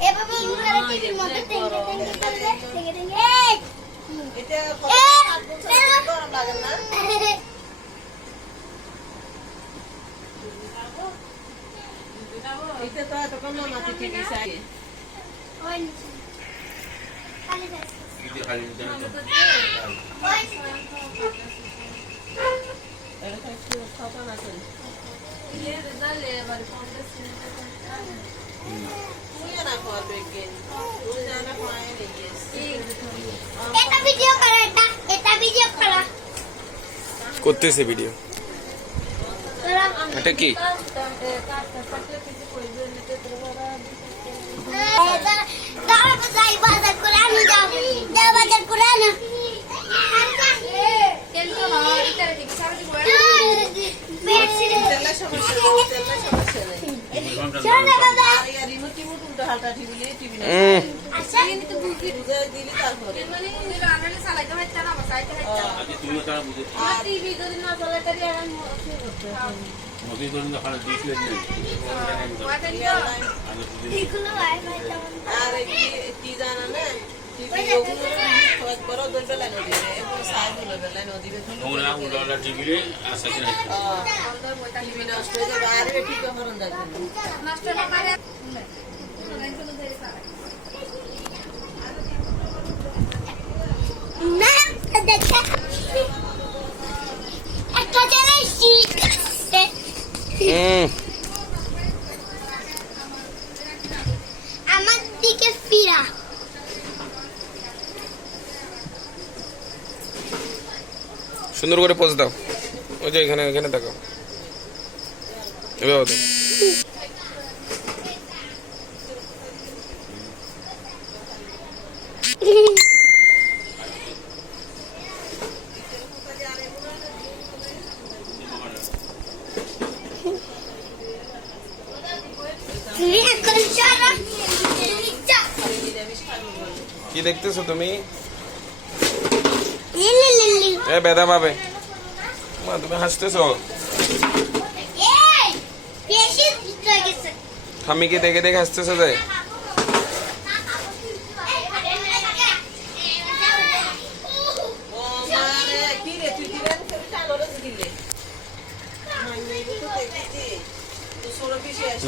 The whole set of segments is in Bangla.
এভাবে ইউকারে টিভির মধ্যে টেঙ্গে টেঙ্গে করবে টেঙ্গে টেঙ্গে এটা কত গরম লাগে না এটা তো এত কম না মাটি টিভি চাই ওই খালি যাচ্ছে ఇది খালি দেন তো ওই এটা একটু খাওয়া না করে मुझे ना कॉल बेगिन मुझे जाना पाए नहीं এটা ভিডিও করা এটা ভিডিও করা করতেছে ভিডিও করা এটা কি দাঁড়া যাই বাজার করে আনি যাও যা বাজার করে আনা তেল তো না এটা ঠিক সারা দিব तेला समस्या नहीं চলে বাবা আর ইয়ার রিমোট টিমোট উল্টো হালটা টিভি না আচ্ছা কিন্তু তো বুঝি বুঝা দিলি তারপরে মানে রান্নালে চালাইতে পারছ না বাসাইতে পারছ আগে তুমি তারা বুঝে টিভি যদি না চলে তাহলে আর মোদি ধরুন খালি দিছিলেন এগুলো ওয়াইফাই আর কি জানা না টিভি ওগুলো কয়েক বড় দলটা লাগানো দিবে এবং সাইজ হলো লাগানো দিবে তোমরা উল্টা টিভিরে আসাতে না টিভি নষ্ট হয়ে যাবে আর ঠিক হরন যাবে নষ্ট না করে না দেখা একটা জায়গায় শীত আমার দিকে ফিরা সুন্দর করে পোজ দাও ওই যে এখানে এখানে দেখো এভাবে দাও তুমি এখন চলো কি দেখতেছো তুমি লিলি লিলি এ বেদা পাবে মা তুমি হাসতেছো এই বেশি হয়ে গেছে আমি কি দেখে দেখে হাসতেছো যে ও মানে কি রে তুই দিলেন করে চালরে দিলে মানে তো দেখছি তো সরো বেশি আসে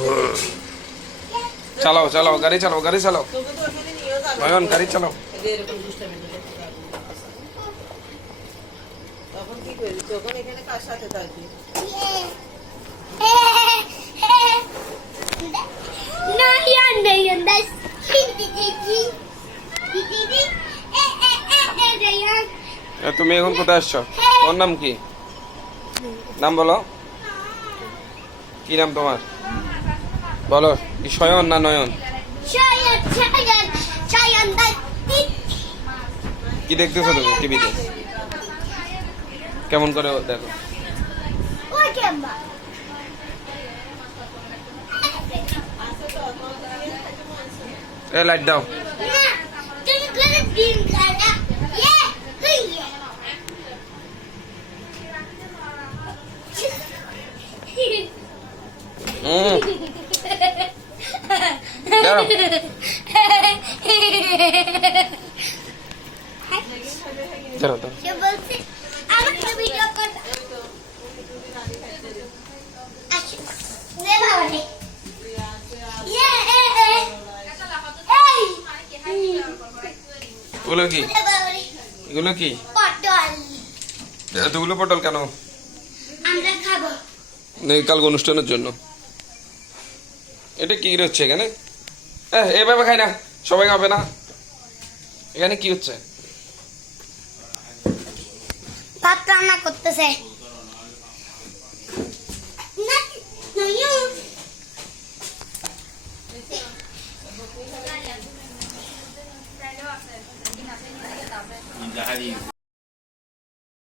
চালাও চালাও গাড়ি চালাও গাড়ি চালাও তোকে তো ওখানে নিয়ে যাবে নয়ন গাড়ি চালাও এরকম দুষ্টামি তখন কি করবি তখন এখানে কার সাথে থাকবি না ইয়ার নেই আন্দাজ দিদি দিদি এ, তুমি এখন কোথায় আসছো তোমার নাম কি নাম বলো কি নাম তোমার বলো কি শয়ন না নয়ন শায়ন শায়ন শায়ন কি দেখতেছো তুমি টিভিতে কেমন করে দেখো ওই কেমবা এ লাইট দাও না তুমি করে দিন কাটা দাঁড়াও। দাঁড়াও, দাঁড়াও। সে বলছে আমাকে ভিডিও কর আচ্ছা নে বাবা নে এগুলো কি এগুলো কি পটল এতগুলো পটল কেন আমরা খাবো কাল অনুষ্ঠানের জন্য এটা কি হচ্ছে এখানে এভাবে খাই না সবাই খাবে না এখানে কি হচ্ছে ভাত রান্না করতেছে না জাহারি